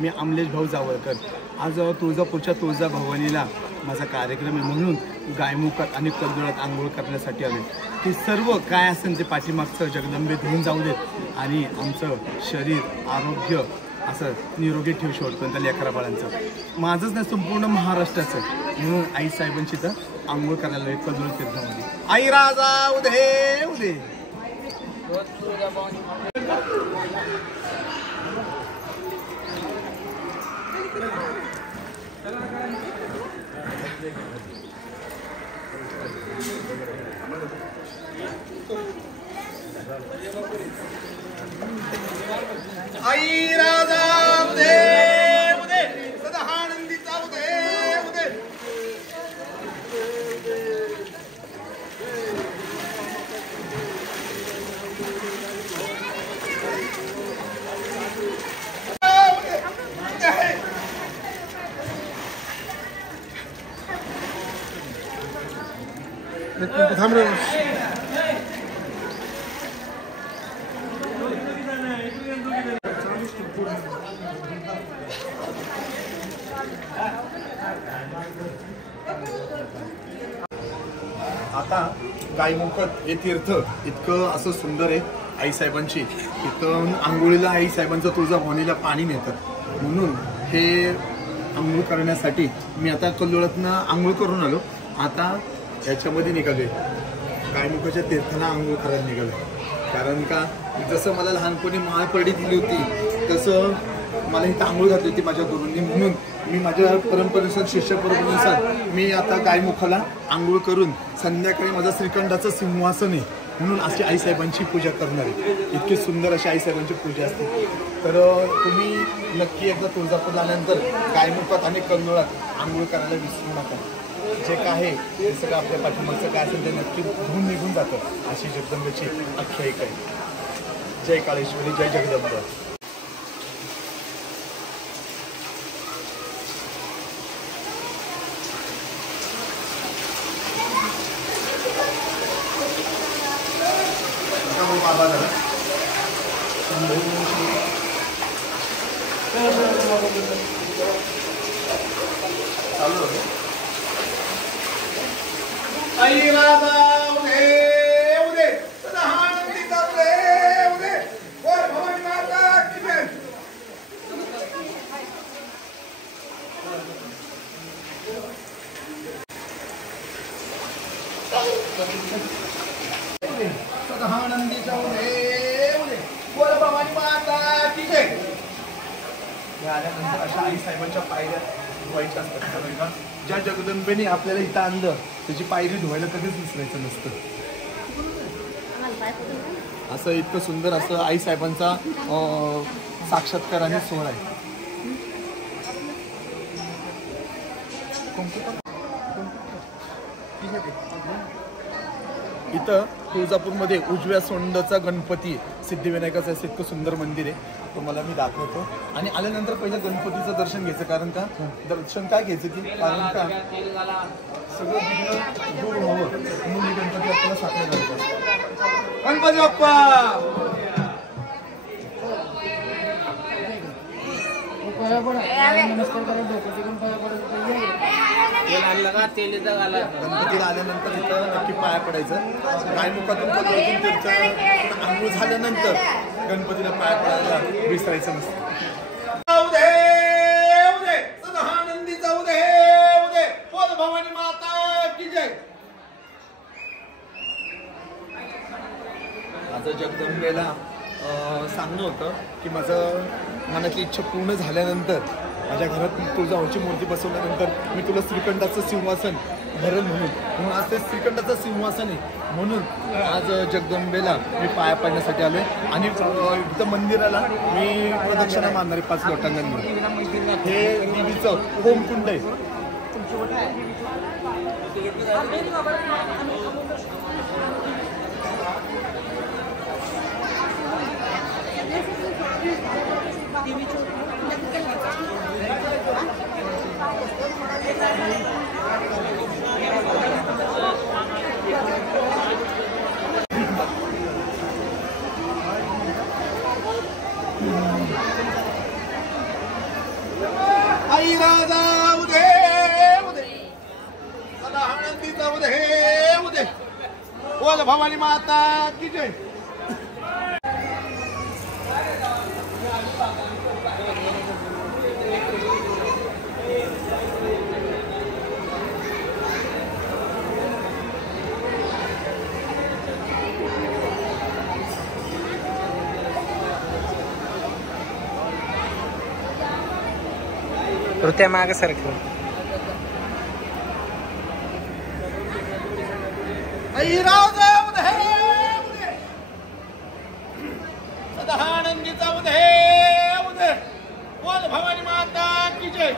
मी अमलेश भाऊ जावळकर. आज तुळजापूरच्या तुळजा भवानीला माझा कार्यक्रम आहे म्हणून गायमुखात आणि कल्लोळात आंघोळ करण्यासाठी आले. ती सर्व काय असेल ते पाठीमागचं जगदंबे धुवून जाऊ देत आणि आमचं शरीर आरोग्य असं निरोगी ठेवू शेवटपर्यंत लेकरा बाळांचं. माझंच नाही संपूर्ण महाराष्ट्राचं. म्हणून आई साहेबांची तर आंघोळ करायला कल्लोळ तीर्थामध्ये. आई राजा उदे उदे. आई राजा उदे उदे सदा आनंदीचा उदे उदे. थांब रे. आता गायमुखात हे तीर्थ इतकं असं सुंदर आहे आईसाहेबांची. इथं आंघोळीला आईसाहेबांचं तुळजाभवानीला पाणी नेतात म्हणून हे आंघोळ करण्यासाठी मी आता कल्लोळातनं आंघोळ करून आलो. आता याच्यामध्ये निघालोय गायमुखाच्या तीर्थाला आंघोळ करायला निघालो. कारण का जसं मला लहानपणी महापरडी दिली होती तसं मला इथं आंघोळ घातली होती माझ्या गुरूंनी. म्हणून मी माझ्या परंपरेनुसार शिष्य परंपरेनुसार मी आता गायमुखाला आंघोळ करून संध्याकाळी माझं श्रीखंडाचं सिंहासन आहे म्हणून अशी आईसाहेबांची पूजा करणार आहे. इतकी सुंदर अशी आईसाहेबांची पूजा असते. तर तुम्ही नक्की एकदा तुळजापूरला आल्यानंतर गायमुखात आणि कल्लोळात आंघोळ करायला विसरू नका. जे काय आहे ते सगळं आपल्या पाठीमागचं काय असेल ते नक्की धुवून निघून जातं. अशी जगदंबेची आख्यायिका आहे. जय काळेश्वरी जय जगदंबा. बाबा झाला चालू आई राजा उदे उदे सदा आनंदीचा उदे उदे. बोल भवानी माता की जय. सदा आनंदीचा उदे उदे. बोल भवानी माता की जय. यानंतर अशा आई साहेबांच्या पायऱ्या धुवायच्या असतात. कारण का ज्या जगदंबेने आपल्याला इथं आणलं त्याची पायरी धुवायला कधीच विसरायचं नसतं. असं इतकं सुंदर असं आई साहेबांचा साक्षात्कार आणि सोहळा आहे. इथं तुळजापूरमध्ये उजव्या सोंडचा गणपती सिद्धिविनायकाचं असं इतकं सुंदर मंदिर आहे. तुम्हाला मी दाखवतो. आणि आल्यानंतर पहिलं गणपतीचं दर्शन घ्यायचं. कारण का दर्शन काय घ्यायचं की कारण का सगळं विघ्न दूर व्हावं म्हणून मी गणपती बाप्पाला साकडं घालतो. गणपती बाप्पा गणपतीला आल्यानंतर इथं नक्की पाया पडायचं. गायमुखातून कल्लोळातून तीर्थ आंघोळ झाल्यानंतर गणपतीला पाया पडायला विसरायचं नसतं. आनंदीचा उदे उदे. बोल भवानी माता की जय. माझं जगदंबेला सांगणं होतं की माझं मनातली इच्छा पूर्ण झाल्यानंतर माझ्या घरात तुळजाभवानीची मूर्ती बसवल्यानंतर मी तुला श्रीखंडाचं सिंहासन भरेल म्हणून आज ते श्रीखंडाचं सिंहासन आहे. म्हणून आज जगदंबेला मी पाया पाडण्यासाठी आलोय. आणि इथं मंदिराला मी प्रदक्षिणा मारणार आहे 5 लोटांनी. हे देवीचं होमकुंड आहे. आई राजा उदे उदे सदा आनंदीचा उदे उदे बोल भवानी माता की जय. कृत्या माग सारखं आई राजा उदे उदे सदा आनंदीचा उदे उदे बोल भवानी माता की जय.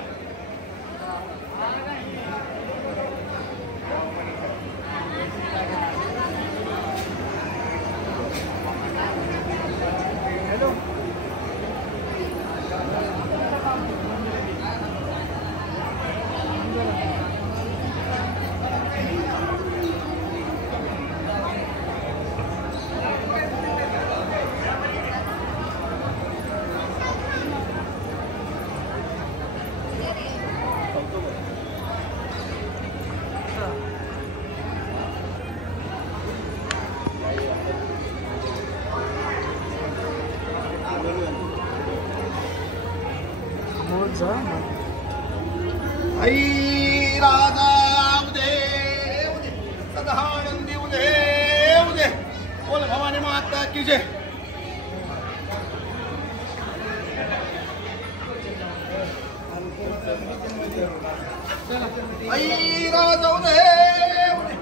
आई राजा उदे उदे सदा आनंदी उदे उदे बोल भवानी माता की जय. आई राजा उदे उदे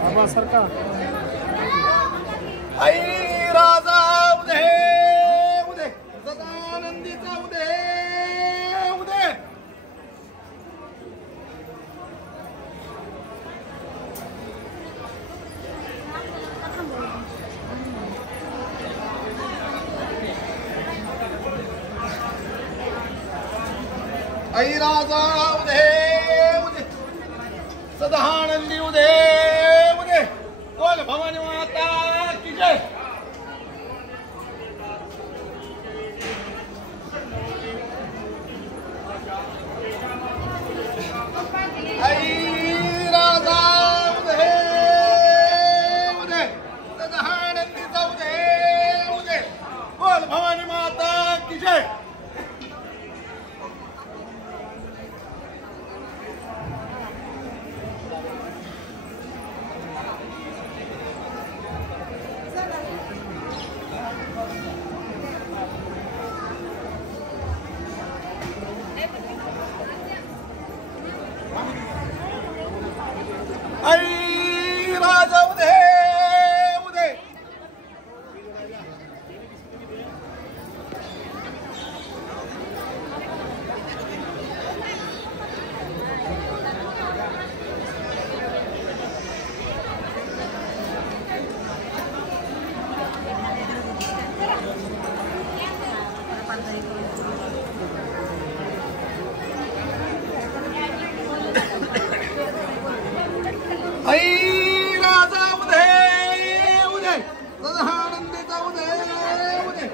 बाबा सरकार आई राजा उदे उदे सदा आनंदीचा उदे उदे. आई राजा उदे उदे सदा आनंदी उदे उदे बोल भवानी माता की जय. आई राजा उदे उदे सदा आनंदीचा उदे उदे बोल भवानी माता की जय. आई राजा उदे उदे आई राजा उदे उदे सदा आनंदीचा उदे उदे.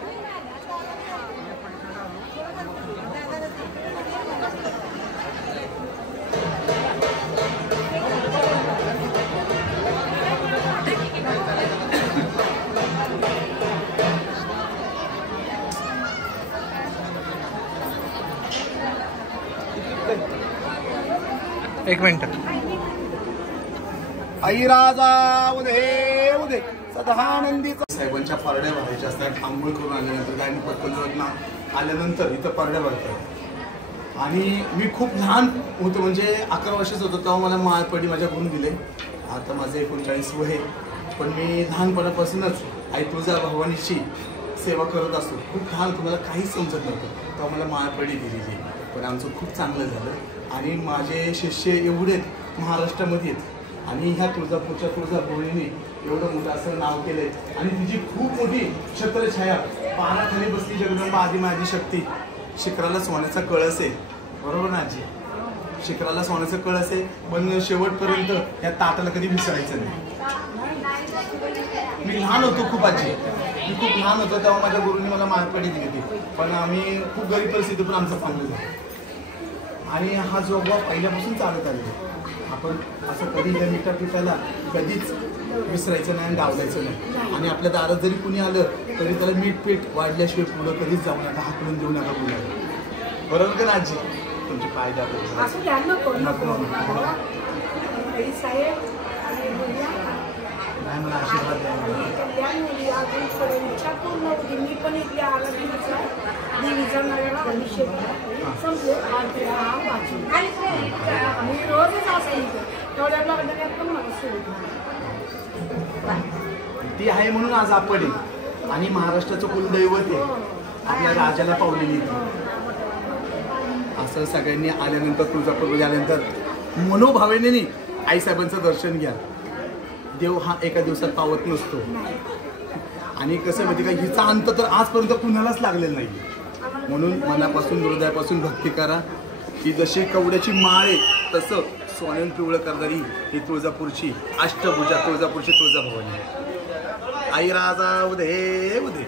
एक मिनिट. आई राजा उदे उदे सदा आनंदीचा. साहेबांच्या परड्या भरायच्या असतात. आंघोळ करून आल्यानंतर गायन पटकन आल्यानंतर इथं परड्या भरतात. आणि मी खूप लहान होतो, म्हणजे 11 वर्षाचा होतो तेव्हा मला माळपडी माझ्या गुण दिले. आता माझं 39 वय, पण मी लहानपणापासूनच आई तुळजा भवानीची सेवा करत असतो. खूप लहान होतो, मला काहीच समजत नव्हतं तेव्हा मला माळपडी दिलेली. पण आमचं खूप चांगलं झालं आणि माझे शिष्य एवढेच महाराष्ट्रामध्ये आहेत. आणि ह्या तुळजापूरच्या तुळजाभवानीने एवढं मोठं असं नाव केलंय आणि तिची खूप मोठी छत्रछाया पानाखाली बसली जगदंबा आदि माझी शक्ती. शिखराला सोन्याचा कळस आहे, बरोबर ना आजी? शिखराला सोन्याचं कळस आहे, पण शेवटपर्यंत या ताटाला कधी विसरायचं नाही. मी लहान होतो खूप आजी, मी खूप लहान होतो तेव्हा माझ्या गुरुंनी मला माळकडी दिली होती, पण आम्ही खूप गरीब परिस्थिती पण आमचं चांगलं झालं. आणि हा जोगवा पहिल्यापासून चालत आलेला. आपण असं कधी ह्या मिठा पिठाला कधीच विसरायचं नाही आणि डावलायचं नाही. आणि आपल्या दारात जरी कुणी आलं तरी त्याला मीठ पीठ वाढल्याशिवाय पुढं कधीच जाऊ नका, हाकलून देऊ नका मुलाला. बरोबर का ना आजी? तुमची पाय द्या नाही, मला आशीर्वाद द्या. मी पण इथल्या आरोग्याचा देवीचा अभिषेक संपले मी रोजच असं तेवढ्या पण मला सुरू ती आहे म्हणून आज आपण आहे. आणि महाराष्ट्राचं कुलदैवत आहे, आपल्या राजाला पावलेली. असं सगळ्यांनी आल्यानंतर तुळजापूर आल्यानंतर मनोभावेने आईसाहेबांचं दर्शन घ्या. देव हा एका दिवसात पावत नसतो. आणि कसं माहिती का, हिचा अंत तर आजपर्यंत कुणालाच लागलेला नाही. म्हणून मनापासून हृदयापासून भक्ती करा. ही जशी कवड्याची माळ आहे तसं सोन्यानं पिवळं करणारी ही तुळजापूरची अष्टभुजा, तुळजापूरची तुळजाभवानी. आई राजा उदे उदे.